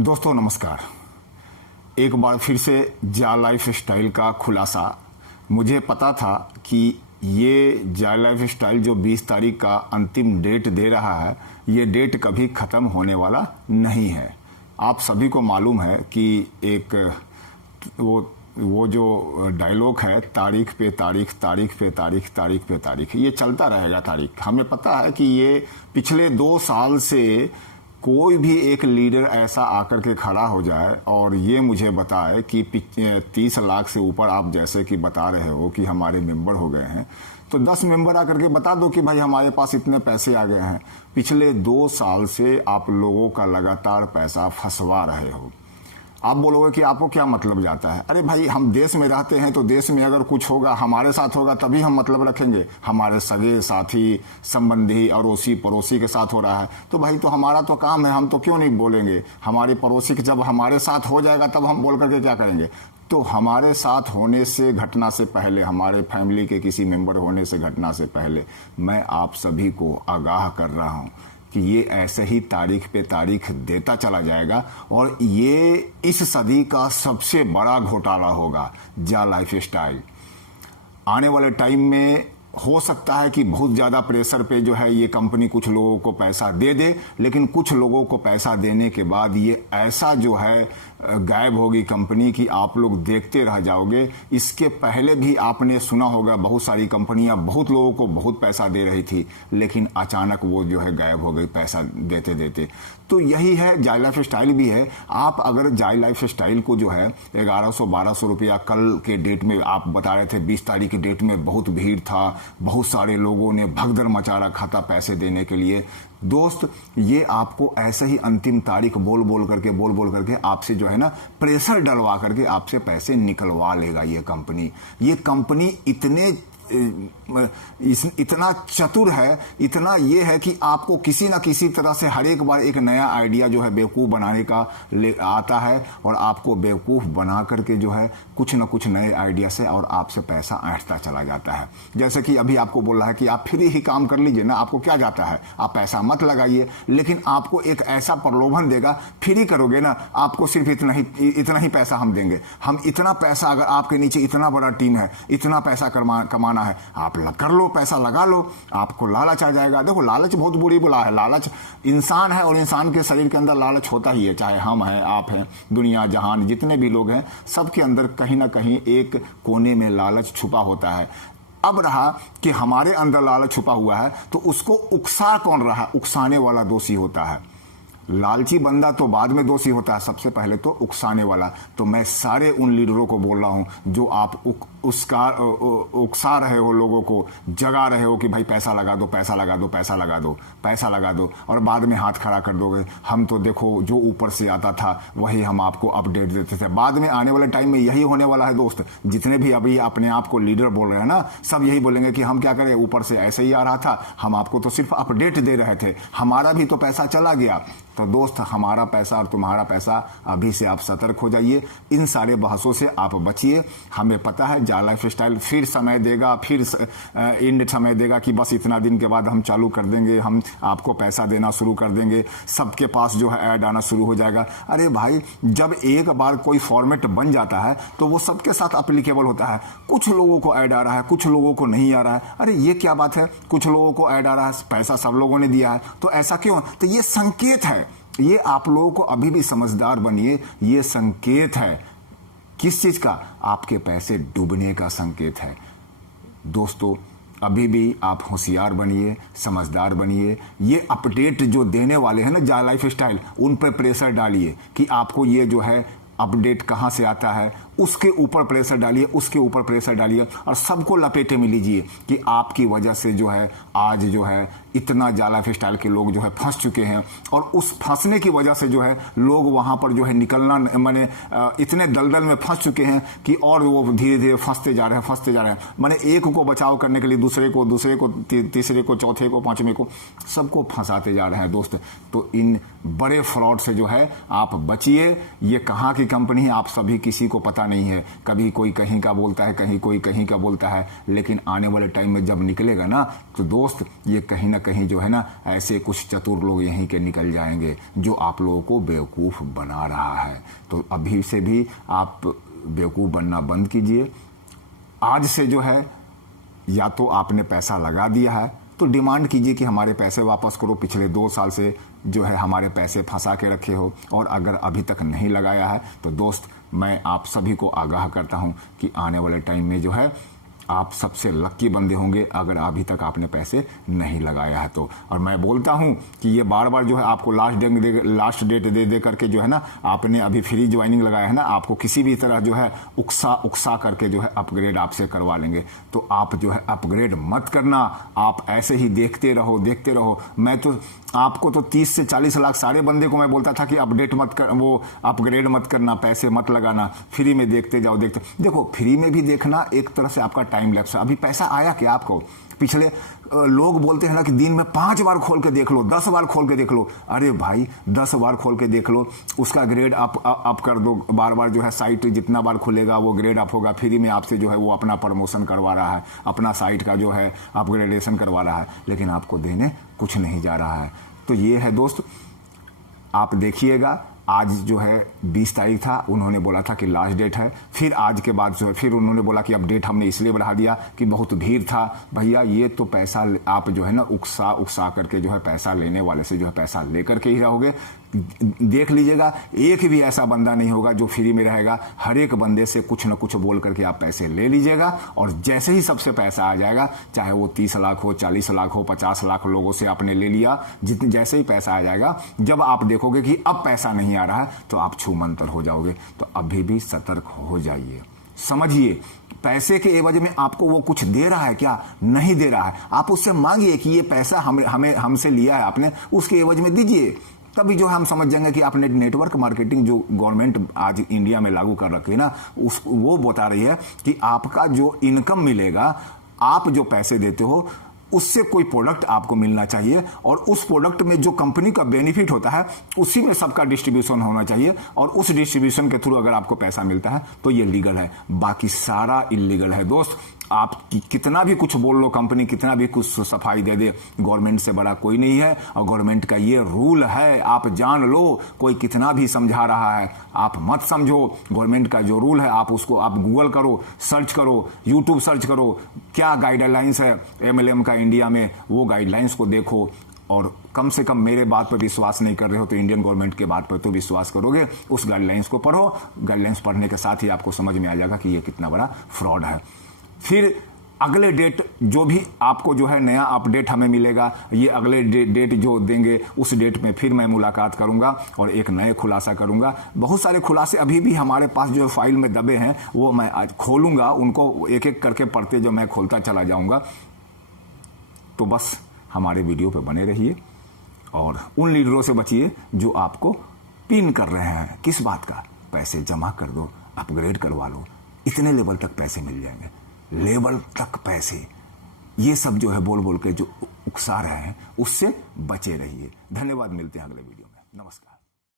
दोस्तों नमस्कार। एक बार फिर से जा लाइफ स्टाइल का खुलासा। मुझे पता था कि ये जा लाइफ स्टाइल जो 20 तारीख का अंतिम डेट दे रहा है, ये डेट कभी ख़त्म होने वाला नहीं है। आप सभी को मालूम है कि एक वो जो डायलॉग है, तारीख पे तारीख, तारीख पे तारीख, तारीख पे तारीख, ये चलता रहेगा तारीख। हमें पता है कि ये पिछले 2 साल से कोई भी एक लीडर ऐसा आकर के खड़ा हो जाए और ये मुझे बताए कि 30 लाख से ऊपर आप जैसे कि बता रहे हो कि हमारे मेंबर हो गए हैं, तो 10 मेंबर आकर के बता दो कि भाई हमारे पास इतने पैसे आ गए हैं। पिछले 2 साल से आप लोगों का लगातार पैसा फंसवा रहे हो। आप बोलोगे कि आपको क्या मतलब जाता है? अरे भाई, हम देश में रहते हैं तो देश में अगर कुछ होगा, हमारे साथ होगा तभी हम मतलब रखेंगे। हमारे सगे साथी, संबंधी, अड़ोसी पड़ोसी के साथ हो रहा है तो भाई तो हमारा तो काम है, हम तो क्यों नहीं बोलेंगे। हमारे पड़ोसी के जब हमारे साथ हो जाएगा तब हम बोल करके क्या करेंगे। तो हमारे साथ होने से, घटना से पहले, हमारे फैमिली के किसी मेंबर होने से, घटना से पहले मैं आप सभी को आगाह कर रहा हूँ कि ये ऐसे ही तारीख पे तारीख देता चला जाएगा और ये इस सदी का सबसे बड़ा घोटाला होगा जा लाइफ स्टाइल। आने वाले टाइम में हो सकता है कि बहुत ज़्यादा प्रेशर पे जो है ये कंपनी कुछ लोगों को पैसा दे दे, लेकिन कुछ लोगों को पैसा देने के बाद ये ऐसा जो है गायब होगी कंपनी कि आप लोग देखते रह जाओगे। इसके पहले भी आपने सुना होगा, बहुत सारी कंपनियां बहुत लोगों को बहुत पैसा दे रही थी, लेकिन अचानक वो जो है गायब हो गई पैसा देते देते। तो यही है, जा लाइफ स्टाइल भी है। आप अगर जा लाइफ स्टाइल को जो है 1100-1200 रुपया कल के डेट में आप बता रहे थे, 20 तारीख की डेट में बहुत भीड़ था, बहुत सारे लोगों ने भगदड़ मचा रखा था पैसे देने के लिए। दोस्त, ये आपको ऐसे ही अंतिम तारीख बोल बोल करके आपसे जो है ना प्रेशर डलवा करके आपसे पैसे निकलवा लेगा ये कंपनी। ये कंपनी इतना चतुर है, इतना ये है कि आपको किसी ना किसी तरह से हर एक बार एक नया आइडिया जो है बेवकूफ़ बनाने का आता है और आपको बेवकूफ़ बना करके जो है कुछ ना कुछ नए आइडिया से और आपसे पैसा ऐंठता चला जाता है। जैसे कि अभी आपको बोल रहा है कि आप फ्री ही काम कर लीजिए ना, आपको क्या जाता है, आप पैसा मत लगाइए, लेकिन आपको एक ऐसा प्रलोभन देगा, फ्री करोगे ना आपको सिर्फ इतना ही पैसा हम देंगे। हम इतना पैसा, अगर आपके नीचे इतना बड़ा टीम है, इतना पैसा कमाना है, आप कर लो, पैसा लगा लो, आपको लालच आ जाएगा। देखो, लालच बहुत बुरी बुला है। लालच इंसान है और इंसान के शरीर के अंदर लालच होता ही है, चाहे हम हैं, आप हैं, दुनिया जहान जितने भी लोग हैं, सबके अंदर कहीं ना कहीं एक कोने में लालच छुपा होता है। अब रहा कि हमारे अंदर लालच छुपा हुआ है तो उसको उकसा कौन रहा? उकसाने वाला दोषी होता है। लालची बंदा तो बाद में दोषी होता है, सबसे पहले तो उकसाने वाला। तो मैं सारे उन लीडरों को बोल रहा हूं जो आप उकसा रहे हो, लोगों को जगा रहे हो कि भाई पैसा लगा दो, पैसा लगा दो, पैसा लगा दो, पैसा लगा दो, और बाद में हाथ खड़ा कर दोगे। हम तो देखो जो ऊपर से आता था वही हम आपको अपडेट देते थे। बाद में आने वाले टाइम में यही होने वाला है दोस्त। जितने भी अभी अपने आप को लीडर बोल रहे हैं ना, सब यही बोलेंगे कि हम क्या करें, ऊपर से ऐसे ही आ रहा था, हम आपको तो सिर्फ अपडेट दे रहे थे, हमारा भी तो पैसा चला गया। तो दोस्त, हमारा पैसा और तुम्हारा पैसा, अभी से आप सतर्क हो जाइए। इन सारे बहसों से आप बचिए। हमें पता है जा लाइफ स्टाइल फिर समय देगा, फिर इंड समय देगा कि बस इतना दिन के बाद हम चालू कर देंगे, हम आपको पैसा देना शुरू कर देंगे, सबके पास जो है ऐड आना शुरू हो जाएगा। अरे भाई, जब एक बार कोई फॉर्मेट बन जाता है तो वो सबके साथ अप्लीकेबल होता है। कुछ लोगों को ऐड आ रहा है, कुछ लोगों को नहीं आ रहा है। अरे ये क्या बात है, कुछ लोगों को ऐड आ रहा है, पैसा सब लोगों ने दिया है, तो ऐसा क्यों? तो ये संकेत है। ये आप लोगों को अभी भी समझदार बनिए, ये संकेत है। किस चीज का? आपके पैसे डूबने का संकेत है। दोस्तों, अभी भी आप होशियार बनिए, समझदार बनिए। ये अपडेट जो देने वाले हैं ना जा लाइफ स्टाइल, उन पर प्रेशर डालिए कि आपको ये जो है अपडेट कहाँ से आता है, उसके ऊपर प्रेशर डालिए, उसके ऊपर प्रेशर डालिए और सबको लपेटे में लीजिए कि आपकी वजह से जो है आज जो है इतना जा लाइफ स्टाइल के लोग जो है फंस चुके हैं। और उस फंसने की वजह से जो है लोग वहाँ पर जो है निकलना, माने इतने दलदल में फंस चुके हैं कि और वो धीरे धीरे फंसते जा रहे हैं। माने एक को बचाव करने के लिए दूसरे को, तीसरे को, चौथे को, पांचवें को, सबको फंसाते जा रहे हैं दोस्त। तो इन बड़े फ्रॉड से जो है आप बचिए। ये कहाँ की कंपनी है आप सभी किसी को पता नहीं है, कभी कोई कहीं का बोलता है, कहीं कोई कहीं का बोलता है, लेकिन आने वाले टाइम में जब निकलेगा ना तो दोस्त ये कहीं ना कहीं जो है ना ऐसे कुछ चतुर लोग यहीं के निकल जाएंगे जो आप लोगों को बेवकूफ़ बना रहा है। तो अभी से भी आप बेवकूफ़ बनना बंद कीजिए। आज से जो है या तो आपने पैसा लगा दिया है तो डिमांड कीजिए कि हमारे पैसे वापस करो। पिछले 2 साल से जो है हमारे पैसे फंसा के रखे हो, और अगर अभी तक नहीं लगाया है तो दोस्त मैं आप सभी को आगाह करता हूं कि आने वाले टाइम में जो है आप सबसे लक्की बंदे होंगे अगर अभी तक आपने पैसे नहीं लगाया है तो। और मैं बोलता हूं कि ये बार बार जो है आपको लास्ट डेट दे करके जो है ना आपने अभी फ्री ज्वाइनिंग लगाया है ना, आपको किसी भी तरह जो है उकसा करके जो है अपग्रेड आपसे करवा लेंगे। तो आप जो है अपग्रेड मत करना, आप ऐसे ही देखते रहो। मैं तो आपको तो 30 से 40 लाख सारे बंदे को मैं बोलता था कि अपडेट मत कर, वो अपग्रेड मत करना, पैसे मत लगाना, फ्री में देखते जाओ। देखो फ्री में भी देखना एक तरह से आपका टाइम लैप्स है। अभी पैसा आया क्या आपको? पिछले लोग बोलते हैं ना कि दिन में 5 बार खोल के देख लो, 10 बार खोल के देख लो। अरे भाई 10 बार खोल के देख लो, उसका ग्रेड अप कर दो। बार बार जो है साइट जितना बार खुलेगा वो ग्रेड अप होगा। फ्री में आपसे जो है वो अपना प्रमोशन करवा रहा है, अपना साइट का जो है अपग्रेडेशन करवा रहा है, लेकिन आपको देने कुछ नहीं जा रहा है। तो ये है दोस्त, आप देखिएगा। आज जो है 20 तारीख था, उन्होंने बोला था कि लास्ट डेट है। फिर आज के बाद जो है फिर उन्होंने बोला कि अब डेट हमने इसलिए बढ़ा दिया कि बहुत भीड़ था। भैया ये तो पैसा आप जो है ना उकसा करके जो है पैसा लेने वाले से जो है पैसा लेकर के ही रहोगे। देख लीजिएगा एक भी ऐसा बंदा नहीं होगा जो फ्री में रहेगा। हर एक बंदे से कुछ ना कुछ बोल करके आप पैसे ले लीजिएगा, और जैसे ही सबसे पैसा आ जाएगा, चाहे वो 30 लाख हो, 40 लाख हो, 50 लाख लोगों से आपने ले लिया, जैसे ही पैसा आ जाएगा, जब आप देखोगे कि अब पैसा नहीं आ रहा है तो आप छूमंतर हो जाओगे। तो अभी भी सतर्क हो जाइए। समझिए पैसे के एवज में आपको वो कुछ दे रहा है क्या? नहीं दे रहा है। आप उससे मांगिए कि ये पैसा हमसे लिया है आपने, उसके एवज में दीजिए। तभी जो हम समझ जाएंगे कि आपने नेटवर्क मार्केटिंग जो गवर्नमेंट आज इंडिया में लागू कर रखी है ना, वो बता रही है कि आपका जो इनकम मिलेगा, आप जो पैसे देते हो उससे कोई प्रोडक्ट आपको मिलना चाहिए, और उस प्रोडक्ट में जो कंपनी का बेनिफिट होता है उसी में सबका डिस्ट्रीब्यूशन होना चाहिए, और उस डिस्ट्रीब्यूशन के थ्रू अगर आपको पैसा मिलता है तो ये लीगल है। बाकी सारा इलीगल है दोस्त। आप कितना भी कुछ बोल लो, कंपनी कितना भी कुछ सफाई दे दे, गवर्नमेंट से बड़ा कोई नहीं है, और गवर्नमेंट का ये रूल है। आप जान लो, कोई कितना भी समझा रहा है आप मत समझो। गवर्नमेंट का जो रूल है आप उसको आप गूगल करो, सर्च करो, यूट्यूब सर्च करो, क्या गाइडलाइंस है MLM का इंडिया में, वो गाइडलाइंस को देखो। और कम से कम मेरे बात पर विश्वास नहीं कर रहे हो तो इंडियन गवर्नमेंट के बात पर तो विश्वास करोगे। उस गाइडलाइंस को पढ़ो, गाइडलाइंस पढ़ने के साथ ही आपको समझ में आ जाएगा कि ये कितना बड़ा फ्रॉड है। फिर अगले डेट जो भी आपको जो है नया अपडेट हमें मिलेगा, ये अगले डेट जो देंगे उस डेट में फिर मैं मुलाकात करूंगा और एक नए खुलासा करूंगा। बहुत सारे खुलासे अभी भी हमारे पास जो फाइल में दबे हैं वो मैं आज खोलूंगा, उनको एक एक करके पढ़ते जो मैं खोलता चला जाऊंगा। तो बस हमारे वीडियो पे बने रहिए और उन लीडरों से बचिए जो आपको पिन कर रहे हैं। किस बात का? पैसे जमा कर दो, अपग्रेड करवा लो, इतने लेवल तक पैसे मिल जाएंगे, लेवल तक पैसे। ये सब जो है बोल बोल के जो उकसा रहे हैं उससे बचे रहिए। धन्यवाद, मिलते हैं अगले वीडियो में। नमस्कार।